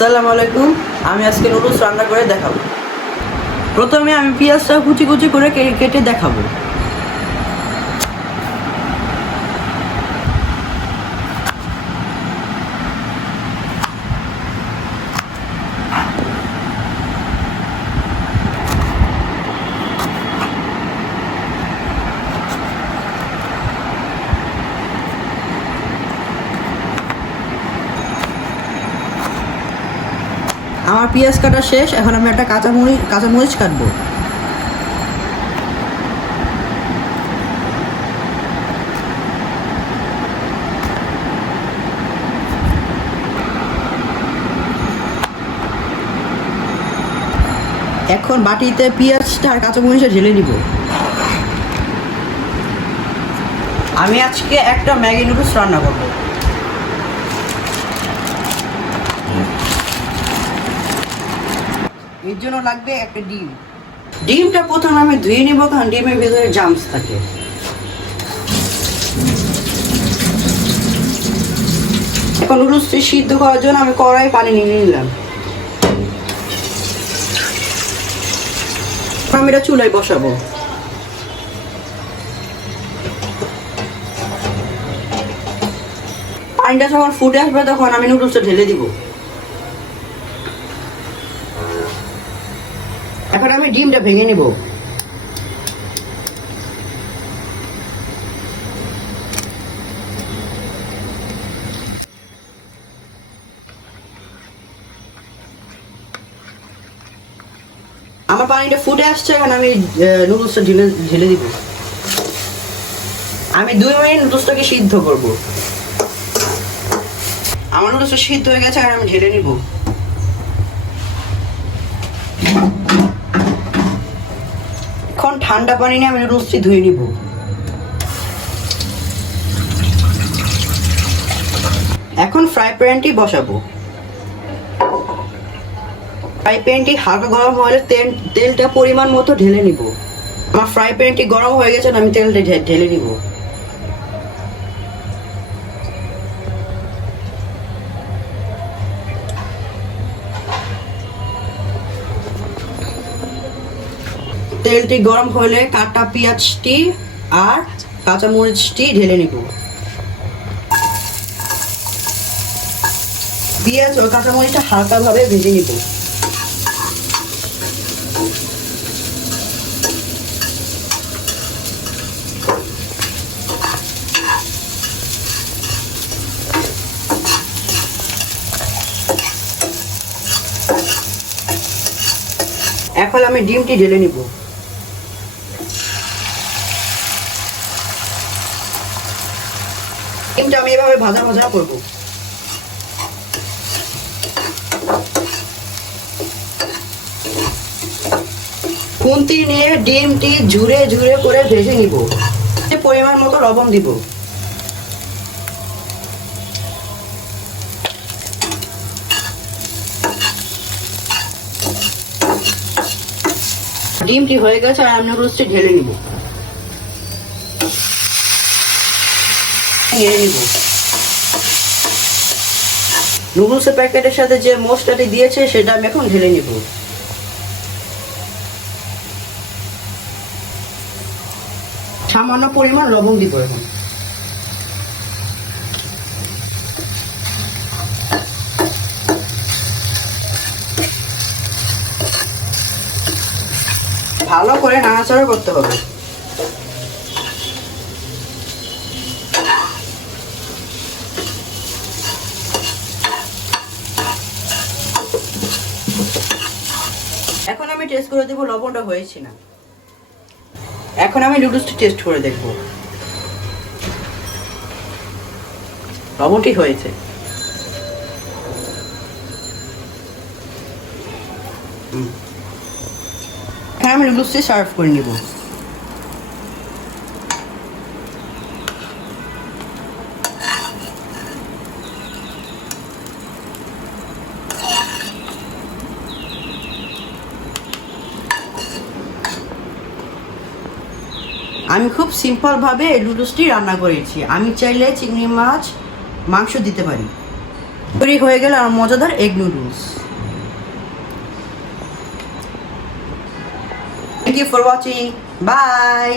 আসসালামু আলাইকুম। আমি আজকে নুডলস রান্না করে দেখাবো। প্রথমে আমি পেঁয়াজটা কুচি কুচি করে কেটে দেখাবো। আমার পেঁয়াজ কাটা শেষ, এখন আমি একটা কাঁচা মরিচ কাঁচা মরিচ কাটবো। এখন বাটিতে পেঁয়াজটা আর কাঁচা মরিচটা ঢেলে নিব। আমি আজকে একটা ম্যাগি নুডলস রান্না করব। এর জন্য লাগবে একটা ডিম। ডিমটা প্রথমে আমি ধুয়ে নিব, কারণ ডিমের ভেতরে জামস থাকে। এখন নুডলসটি সিদ্ধ করার জন্য আমি কড়াই পানি নিয়ে নিলাম। আমি এটা চুলায় বসাবো। পানিটা যখন ফুটে আসবে, তখন আমি নুডলসটা ঢেলে দিব এখন আমি ডিমটা ভেঙে নেব। আমার পানিটা ফুটে আসছে, এখন আমি নুডলসটা ঢেলে ঢেলে দিব। আমি দুই মিনিট নুডলসটাকে সিদ্ধ করব। আমার নুডলসটা সিদ্ধ হয়ে গেছে আর আমি ঢেলে নিব। ঠান্ডা পানি নিয়ে আমি রুচি ধুয়ে নিব। এখন ফ্রাই প্যানটি বসাবো। ফ্রাই প্যানটি হালকা গরম হলে তেল, তেলটা পরিমাণ মতো ঢেলে নিব। আমার ফ্রাই প্যানটি গরম হয়ে গেছে, আমি তেলটা ঢেলে নিব। তেলটি গরম হলে কাটা পেঁয়াজটি আর কাঁচামরিচটি ঢেলে নিব। পেঁয়াজ ও কাঁচামরিচটা হালকাভাবে ভেজে নিব। এখন আমি ডিমটি ঢেলে নিব। ডিমটা আমি এভাবে ভাজা ভাজা করব। খুন্তি নিয়ে ডিমটি ঝুরে ঝুরে করে ভেজে নিব। পরিমাণ মতো লবণ দিব। ডিমটি হয়ে গেছে আর আমি নুডলসটি ঢেলে নিব। নিব। নুডলসের প্যাকেটের সাথে যে মশলাটি দিয়েছে, সেটা আমি এখন ঢেলে নিব। সামান্য পরিমাণ লবণ দিব এখন। ভালো করে নাড়াচাড়া করতে হবে। টেস্ট করে দেবো লবণটা হয়েছে না। এখন আমি নুডলসটা টেস্ট করে দেখব। লবণটি হয়েছে। আমি নুডলসটি সার্ভ করে নিব। আমি খুব সিম্পলভাবে এই নুডলসটি রান্না করেছি। আমি চাইলে চিংড়ি মাছ, মাংস দিতে পারি। তৈরি হয়ে গেল আমার মজাদার egg noodles thank you for watching bye